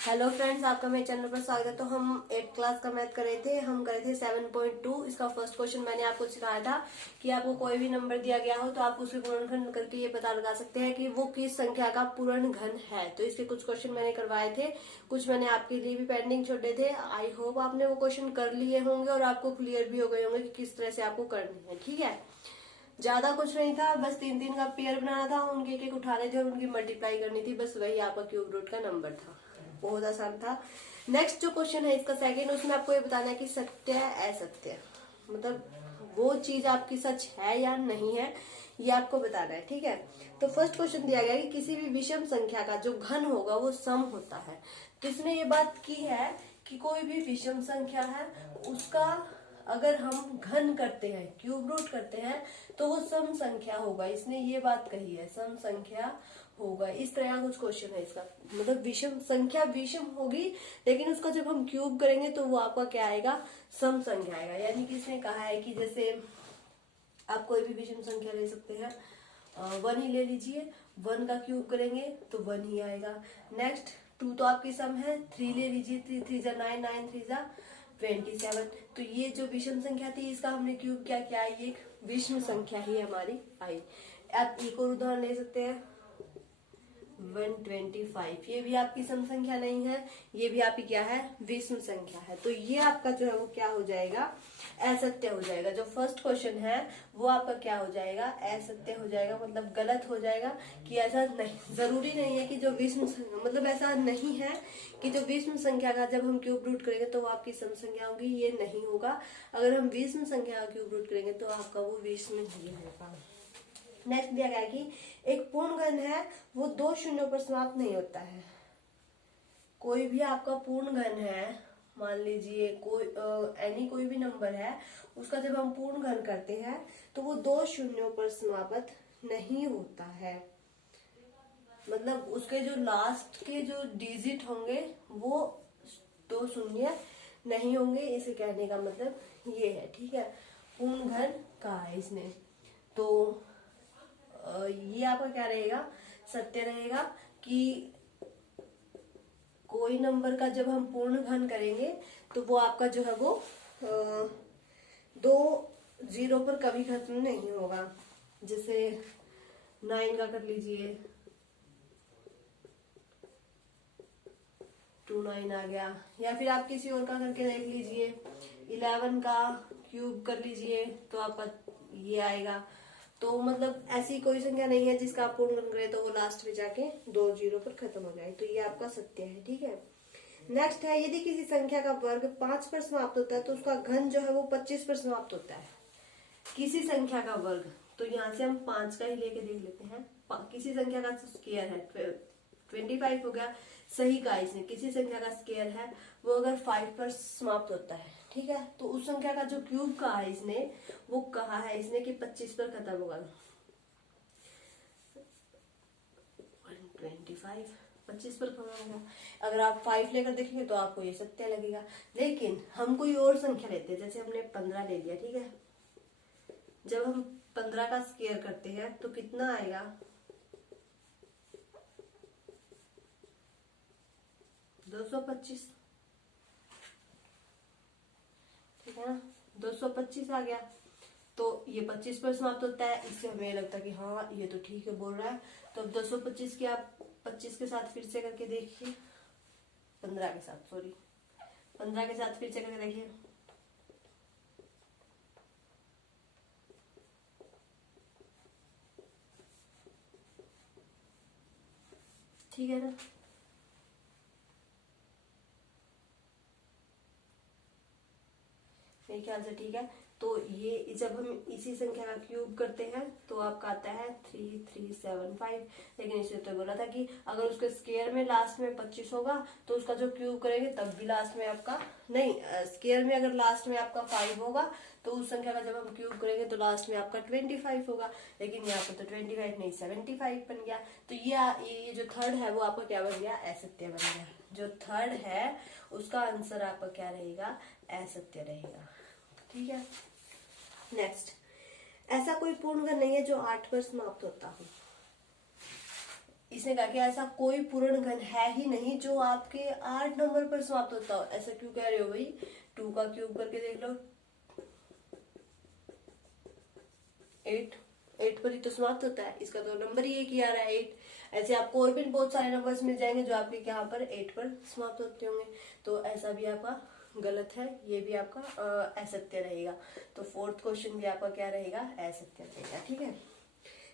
Hello friends, आपका मेरे channel पर स्वागत है। तो हम 8th क्लास का मैथ कर रहे थे। हम करे थे 7.2। इसका फर्स्ट क्वेश्चन मैंने आपको सिखाया था कि आपको कोई भी नंबर दिया गया हो तो आप उसके पूर्णघन करके ये पता लगा सकते हैं कि वो किस संख्या का पूर्ण घन है। तो इसके कुछ क्वेश्चन मैंने करवाए थे, कुछ मैंने आपके लिए भी पेंडिंग छोड़े थे। आई होप आपने वो क्वेश्चन कर लिए होंगे और आपको क्लियर भी हो गए होंगे कि किस तरह से आपको करनी है। ठीक है, ज्यादा कुछ नहीं था, बस तीन तीन का पेयर बनाना था, उनके एक एक उठाने थे और उनकी मल्टीप्लाई करनी थी। बस वही आपका क्यूब रूट का नंबर था, बहुत आसान था। नेक्स्ट जो क्वेश्चन है इसका सेकंड, उसमें आपको ये बताना है कि सत्य है असत्य, मतलब वो चीज आपकी सच है या नहीं है, ये आपको बताना है। ठीक है, तो फर्स्ट क्वेश्चन दिया गया कि किसी भी विषम संख्या का जो घन होगा वो सम होता है। तो इसने ये बात की है कि कोई भी विषम संख्या है उसका अगर हम घन करते हैं, क्यूब रूट करते हैं, तो वो सम संख्या होगा। इसने ये बात कही है, सम संख्या होगा। इस तरह का कुछ क्वेश्चन है इसका, मतलब विषम संख्या विषम होगी लेकिन उसका जब हम क्यूब करेंगे तो वो आपका क्या आएगा, सम संख्या आएगा। यानी कि इसने कहा है कि जैसे आप कोई भी विषम संख्या ले सकते हैं, 1 ही ले लीजिए, 1 का क्यूब करेंगे तो 1 ही आएगा। नेक्स्ट 2 तो आपकी सम है, 3 ले लीजिए, 3 3 जा 9, 9 3 जा 27। तो ये जो विषम संख्या थी इसका हमने क्यूब क्या किया, ये एक विषम संख्या ही हमारी आई। आप एक और उदाहरण ले सकते हैं, 125। ये भी आपकी सम संख्या नहीं है, ये भी आपकी क्या है, विषम संख्या है। तो ये आपका जो है वो क्या हो जाएगा, असत्य हो जाएगा। जो फर्स्ट क्वेश्चन है वो आपका क्या हो जाएगा, असत्य हो जाएगा, मतलब गलत हो जाएगा। कि ऐसा नहीं, जरूरी नहीं है कि जो विषम, मतलब ऐसा नहीं है कि जो विषम संख्या का जब हम क्यूब रूट करेंगे तो वो आपकी सम संख्या होगी, ये नहीं होगा। अगर हम विषम संख्या का क्यूब रूट करेंगे तो आपका वो विषम ही होगा। नेक्स्ट दिया गया कि एक पूर्ण घन है वो 2 शून्यों पर समाप्त नहीं होता है। कोई भी आपका पूर्ण घन है, मान लीजिए कोई एनी कोई भी नंबर है, उसका जब हम पूर्ण घन करते हैं तो वो 2 शून्यों पर समाप्त नहीं होता है। मतलब उसके जो लास्ट के जो डिजिट होंगे वो 2 शून्य नहीं होंगे। इसे कहने का मतलब ये है। ठीक है, पूर्ण घन कहा है इसने, तो ये आपका क्या रहेगा, सत्य रहेगा। कि कोई नंबर का जब हम पूर्ण घन करेंगे तो वो आपका जो है वो 2 जीरो पर कभी खत्म नहीं होगा। जैसे 9 का कर लीजिए, 2 9 आ गया। या फिर आप किसी और का करके देख लीजिए, 11 का क्यूब कर लीजिए तो आपका ये आएगा। तो मतलब ऐसी कोई संख्या नहीं है जिसका आप पूर्ण गुण करें तो वो लास्ट में जाके 2 जीरो पर खत्म हो जाए। तो ये आपका सत्य है। ठीक है, नेक्स्ट है यदि किसी संख्या का वर्ग 5 पर समाप्त होता है तो उसका घन जो है वो 25 पर समाप्त होता है। किसी संख्या का वर्ग, तो यहाँ से हम 5 का ही लेके देख लेते हैं। किसी संख्या का स्क्वायर है 25 हो गया, सही कहा इसने। किसी संख्या का स्क्वायर है वो अगर 5 पर समाप्त होता है, ठीक है, तो उस संख्या का जो क्यूब कहा है इसने, वो कहा है इसने कि 25 पर खत्म होगा। 125 25 पर खत्म होगा। अगर आप 5 लेकर देखेंगे तो आपको ये सत्य लगेगा। लेकिन हम कोई और संख्या लेते हैं, जैसे हमने 15 ले लिया। ठीक है, जब हम 15 का स्क्वायर करते हैं तो कितना आएगा, 225। ठीक है ना, 225 आ गया। तो ये 25 पर समाप्त होता है, इससे हमें ये लगता है कि हाँ ये तो ठीक है बोल रहा है। तो अब 225 की आप 25 के साथ फिर से करके देखिए, 15 के साथ, सॉरी 15 के साथ फिर से करके देखिए। ठीक है ना, मेरे ख्याल से ठीक है। तो ये जब हम इसी संख्या का क्यूब करते हैं तो आपका आता है 3375। लेकिन इसने तो बोला था कि अगर उसके स्क्वायर में लास्ट में 25 होगा तो उसका जो क्यूब करेंगे तब भी लास्ट में आपका नहीं, स्क्वायर में अगर लास्ट में आपका 5 होगा तो उस संख्या का जब हम क्यूब करेंगे तो लास्ट में आपका 25 होगा। लेकिन यहाँ पर तो 25 नहीं 75 बन गया। तो ये जो थर्ड है वो आपका क्या बन गया, असत्य बन गया। जो थर्ड है उसका आंसर आपका क्या रहेगा, असत्य रहेगा। ठीक है, नेक्स्ट ऐसा कोई पूर्ण घन नहीं है जो 8 पर समाप्त होता हो। इसने कहा कि ऐसा कोई पूर्ण घन है ही नहीं जो आपके 8 नंबर पर समाप्त होता हो। ऐसा क्यों कह रहे हो भाई? 2 का क्यूब करके देख लो, 8 पर ही तो समाप्त होता है, इसका तो नंबर ही एक ही आ रहा है 8। ऐसे आपको और भी बहुत सारे नंबर्स मिल जाएंगे जो आपके यहाँ पर 8 पर समाप्त होते होंगे। तो ऐसा भी आपका गलत है, ये भी आपका असत्य रहेगा। तो फोर्थ क्वेश्चन भी आपका क्या रहेगा? असत्य रहेगा। ठीक है,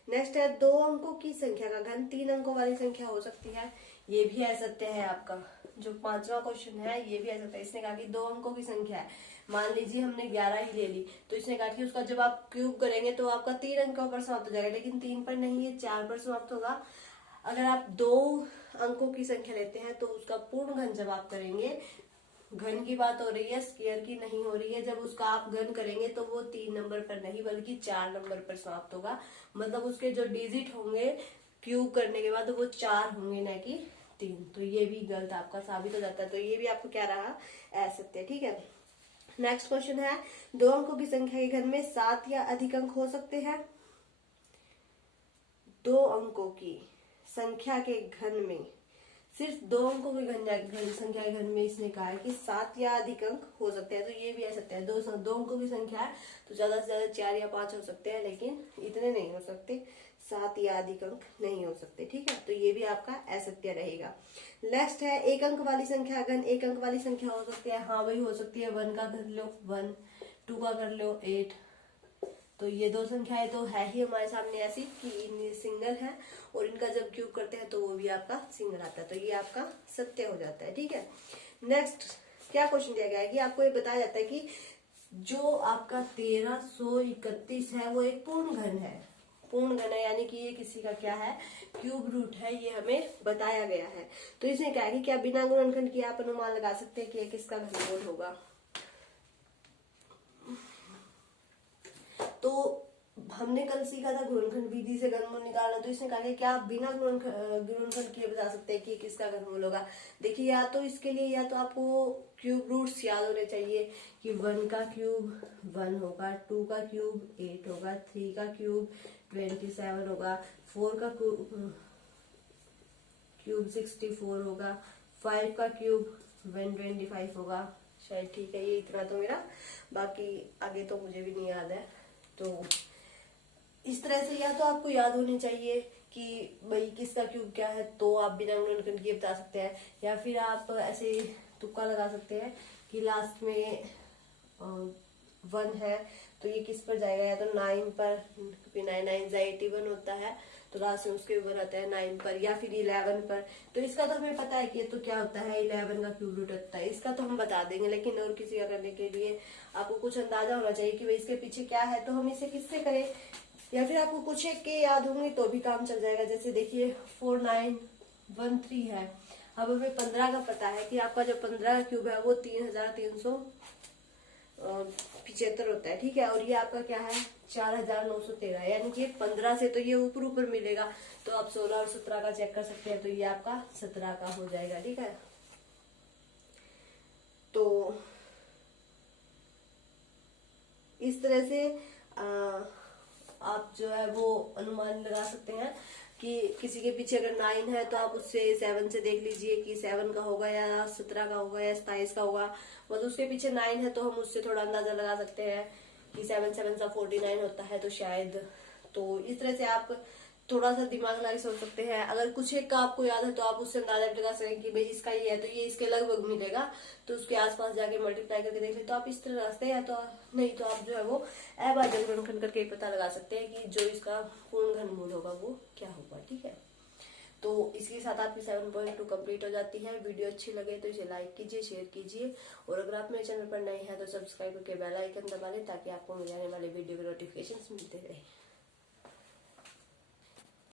नेक्स्ट है 2 अंकों की संख्या का घन 3 अंकों वाली संख्या हो सकती है। ये भी असत्य है आपका। जो 5वां क्वेश्चन है ये भी असत्य है। इसने कहा कि 2 अंकों की संख्या है, मान लीजिए हमने 11 ही ले ली, तो इसने कहा कि उसका जब आप क्यूब करेंगे तो आपका 3 अंकों पर समाप्त हो जाएगा, लेकिन 3 पर नहीं, ये 4 पर समाप्त होगा। अगर आप 2 अंकों की संख्या लेते हैं तो उसका पूर्ण घन जब आप करेंगे, घन की बात हो रही है, स्क्वायर की नहीं हो रही है, जब उसका आप घन करेंगे तो वो 3 नंबर पर नहीं बल्कि 4 नंबर पर समाप्त होगा। मतलब उसके जो डिजिट होंगे क्यूब करने के बाद वो 4 होंगे न कि 3। तो ये भी गलत आपका साबित हो जाता है। तो ये भी आपको क्या रहा? असत्य। ठीक है, नेक्स्ट क्वेश्चन है 2 अंकों की संख्या के घन में 7 या अधिक अंक हो सकते हैं। 2 अंकों की संख्या के घन में, सिर्फ 2 अंकों के घन संख्या के घन में इसने कहा है कि 7 या अधिक अंक हो सकते हैं। तो ये भी आ सकता है, 2 अंकों की संख्या है तो ज्यादा से ज्यादा 4 या 5 हो सकते हैं, लेकिन इतने नहीं हो सकते, 7 या अधिक अंक नहीं हो सकते। ठीक है, तो ये भी आपका असत्य रहेगा। नेक्स्ट है 1 अंक वाली संख्या घन 1 अंक वाली संख्या हो सकती है। हाँ भाई हो सकती है, 1 का कर लो 1, 2 का कर लो 8। तो ये 2 संख्याएं तो है ही हमारे सामने ऐसी कि इन सिंगल है, और इनका जब क्यूब करते हैं तो वो भी आपका सिंगल आता है। तो ये आपका सत्य हो जाता है। ठीक है, नेक्स्ट क्या क्वेश्चन दिया गया है कि आपको ये बताया जाता है कि जो आपका 1331 है वो एक पूर्ण घन है। पूर्ण घन है यानी कि ये किसी का क्या है? क्यूब रूट है, ये हमें बताया गया है। तो इसने कहा कि क्या बिना गुणनखंड किए आप अनुमान लगा सकते हैं कि ये किसका घनमूल होगा? तो हमने कल सीखा था गुणनखंड विधि से घनमूल निकालना। तो इसने कहा कि क्या आप बिना गुणनखंड किए बता सकते हैं कि किसका घनमूल होगा? देखिए, या तो इसके लिए या तो आपको क्यूब रूट्स याद होने चाहिए कि 1 का क्यूब 1 होगा, 2 का क्यूब 8 होगा, 3 का क्यूब 27 होगा, 4 का क्यूब 64 होगा, 5 का क्यूब 125 होगा। शायद ठीक है, ये इतना तो मेरा, बाकी आगे तो मुझे भी नहीं याद है। तो इस तरह से या तो आपको याद होनी चाहिए कि भाई किसका क्यूब क्या है, तो आप बिना गुणनखंड किए बता सकते हैं, या फिर आप ऐसे तुक्का लगा सकते हैं कि लास्ट में 1 है तो ये किस पर जाएगा, या तो 9 पर, 9 होता है तो लास्ट में उसके ऊपर आता है 9 पर, या फिर 11 पर। तो इसका तो हमें पता है कि तो क्या होता है, 11 का क्यूब रूट होता है, इसका तो हम बता देंगे। लेकिन और किसी का करने के लिए आपको कुछ अंदाजा होना चाहिए कि भाई इसके पीछे क्या है, तो हम इसे किससे करें, या फिर आपको कुछ एक के याद होंगे तो भी काम चल जाएगा। जैसे देखिए 4913 है, अब हमें 15 का पता है कि आपका जो 15 का क्यूब है वो 3375 होता है। ठीक है, और ये आपका क्या है 4913, यानी कि 15 से तो ये ऊपर ऊपर मिलेगा, तो आप 16 और 17 का चेक कर सकते हैं, तो ये आपका 17 का हो जाएगा। ठीक है, तो इस तरह से आप जो है वो अनुमान लगा सकते हैं कि किसी के पीछे अगर 9 है तो आप उससे 7 से देख लीजिए कि 7 का होगा या 17 का होगा या 27 का होगा। मतलब उसके पीछे 9 है तो हम उससे थोड़ा अंदाजा लगा सकते हैं कि 7 7 सा 49 होता है, तो शायद। तो इस तरह से आप थोड़ा सा दिमाग लगा के सोच सकते हैं। अगर कुछ एक का आपको याद है तो आप उससे अंदाजा भी लगा सकें कि भाई इसका ये है तो ये इसके लगभग मिलेगा, तो उसके आसपास जाके मल्टीप्लाई करके देख ले, तो आप इस तरह रास्ते, या तो नहीं तो आप जो है वो अभाज्य गुणनखंड करके पता लगा सकते हैं कि जो इसका पूर्ण घनमूल होगा वो क्या होगा। ठीक है, तो इसके साथ आपकी 7.2 कंप्लीट हो जाती है। वीडियो अच्छी लगे तो इसे लाइक कीजिए, शेयर कीजिए, और अगर आप मेरे चैनल पर नए हैं तो सब्सक्राइब करके बेल आइकन दबा लें ताकि आपको मिलने वाले वीडियो के नोटिफिकेशन मिलते रहे।